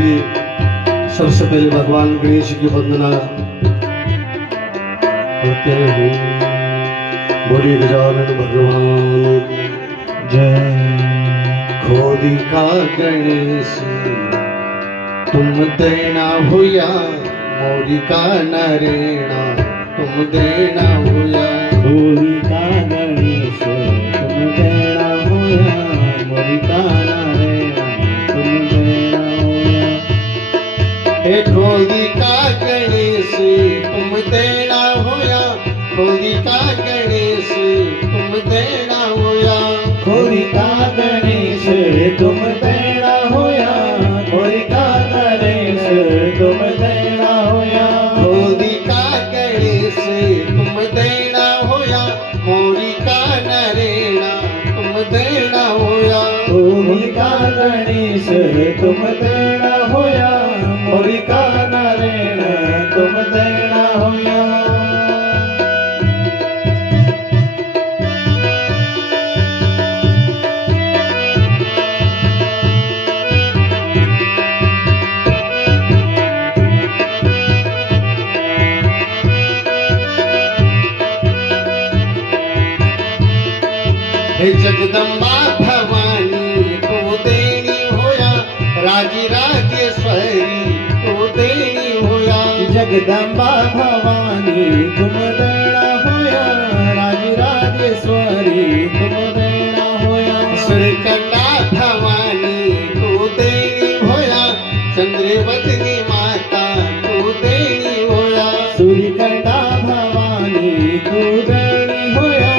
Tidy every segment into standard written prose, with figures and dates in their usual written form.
आइए सबसे पहले भगवान गणेश की वंदना करते हैं। बोलिए गजानन भगवान की जय। खोदी का गणेश तुम देना हुआ, मोरी का नरेणा तुम देना हुआ। खोदी का गणेश तुम देना होया, मोरी का नरेणा तुम देना होया। हे खोदी का गणेश तुम देना होया, खोदी का गणेश तुम देना होया। खोदी का गणेश तुम देना होया, खोदी का गणेश तुम देना होया। खोदी का गणेश तुम देना होया, मोरी का नरेणा तुम देना होया। खोदी का गणेश तुम देना होया, मोरी का नरेणा तुम देना होया। हे जगदम्बा भवानी तू देनी होया, राजी राजेश्वरी तू देनी होया। जगदम्बा भवानी तुम देना होया, राज राजेश्वरी तुम देना होया। सुरकंडा भवानी तू देनी होया, चंद्रवदनी माता तू देनी होया। सूर्यकंडा भवानी तू देनी होया,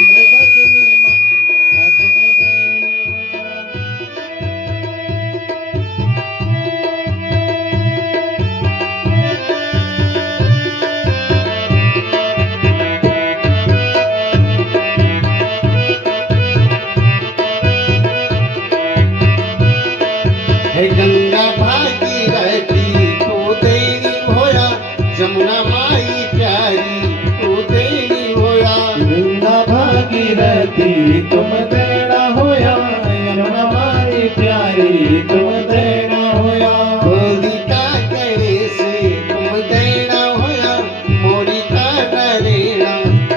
चंद्रवदनी माता तुम देनी होया। हे गंगा भागीरथी तू देनी होया, जमुना माई प्यारी तू देनी होया। गंगा भागीरथी तुम देना होया, यमुना माई प्यारी तुम देना होया। खोदी का गणेश तुम देना होया, मोरी का नरेणा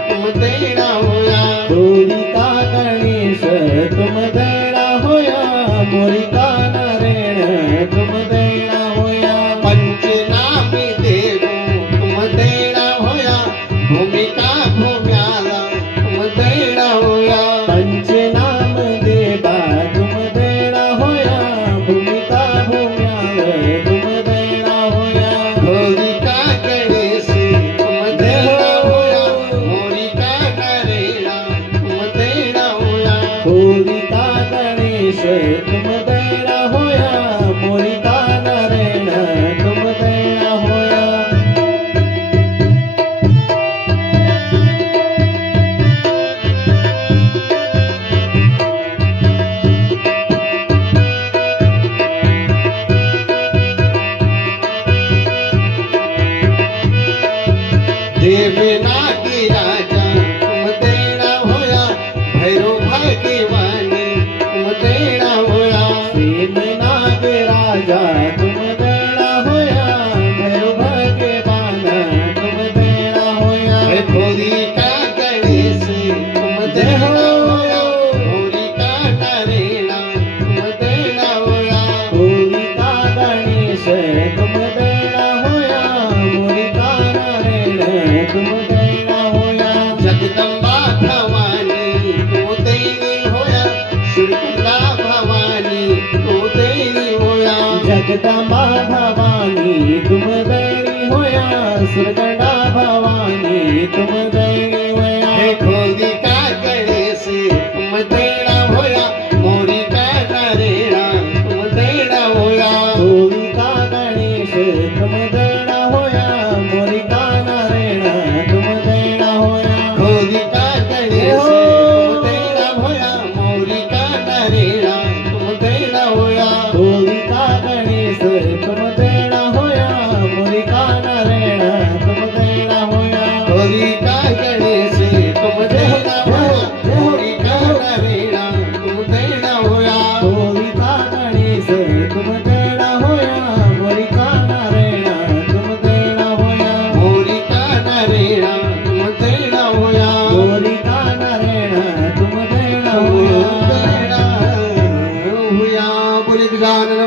तुम देना होया। खोदी का गणेश तुम देना होया, मोरी का नरेण तुम देना होया। पंचनामी देव तुम देना होया, भूमिका भूम्याला तुम देना होया। पंचनाम देवा तुम देना होया, भूमिका भूम्याल तुम देना होया। खोदी का गणेश तुम देना होया, मोरी का नरेणा तुम देना होया। खोदी का गणेश तुम देना होया, मोरी का नरेण तुम देना होया। देवनागी राजा तुम देना होया, भैरव भाग्यवानी तुम देना होया। सेन नाग राजा तुम देना होया, भैरव भगवान तुम देना होया। हे खोदी का गणेश तुम देना होया, मोरी का नरेणा तुम देना होया। खोदी का गणेश तुम देना होया, मोरी का नरेण तुम देना होया। जगदम्बा भवानी तू देनी होया, सुरकुंडा भवानी तू देनी होया। जगदम्बा भवानी तुम देनी होया, सुरगंडा भवानी तुम देनी होया। हे खोदी का गणेश तुम देना होया, मोरी का नरेणा तुम देना होया। खोदी का गणेश तुम देना होया, मोरी का नरेण तुम देना होया। खोदी का गणेश तुम देना होया, मोरी का नरेणा तुम देना होया। खोदी का गणेश तुम देना होया, मोरी का नरेण तुम देना होया। खोदी का गजानन